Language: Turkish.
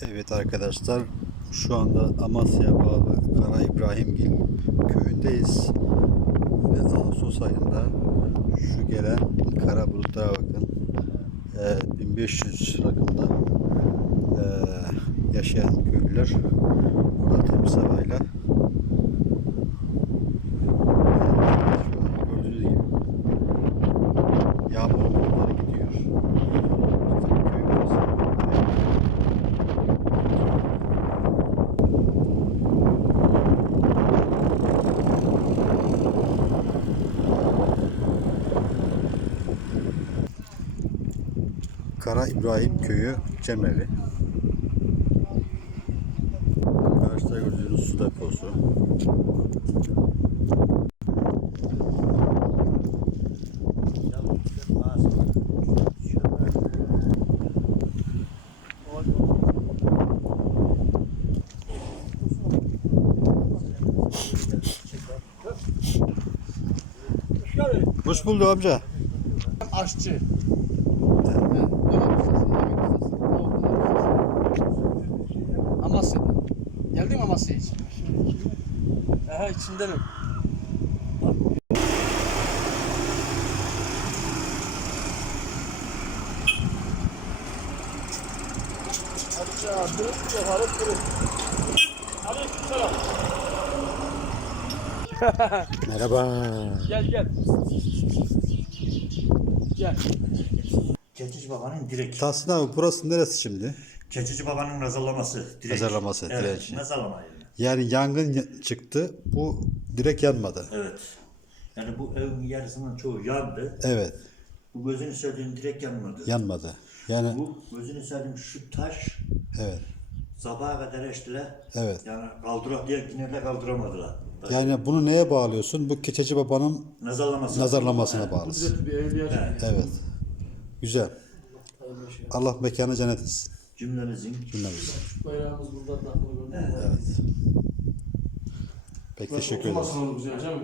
Evet arkadaşlar şu anda Amasya bağlı Kara İbrahimgil köyündeyiz. Ve Ağustos ayında şu gelen kara bulutlara bakın. Ee, 1500 rakımda ee, yaşayan köylüler burada temiz havayla an gördüğünüz gibi yağmur gidiyor. Kara İbrahim Köyü Cemevi. Karşıda gördüğünüz su deposu. Hoş bulduk amca. Aşçı. Amasya'da. Geldin mi Amasya'ya hiç? Aha içindenim. Aşağı kırıp yukarı kırıp. Aleykümselam. Merhaba. Gel gel. Gel. Keçici Baba'nın direk. Tahsin abi burası neresi şimdi? Keçici Baba'nın mezarlaması. Direk. Mezarlaması, Evet, direk. mezarlama yeri. Yani yangın ya- çıktı. Bu direkt yanmadı. Evet. Yani bu evin yarısının çoğu yandı. Evet. Bu gözünü sevdiğin direk yanmadı. Yanmadı. Yani Bu gözünü sevdiğim şu taş evet. sabaha kadar eştiler. Evet. Yani kaldırak diye yine de kaldıramadılar. Yani bunu neye bağlıyorsun? Bu Keçeci Baba'nın Nazarlaması. nazarlamasına bağlısın. bir evliya Evet. Güzel. Allah mekanı cennet etsin. Cümlemizin. Cümlemize. Bayrağımız burada da. Evet. Pek teşekkür ederiz. Oturmasın onu güzelce mi?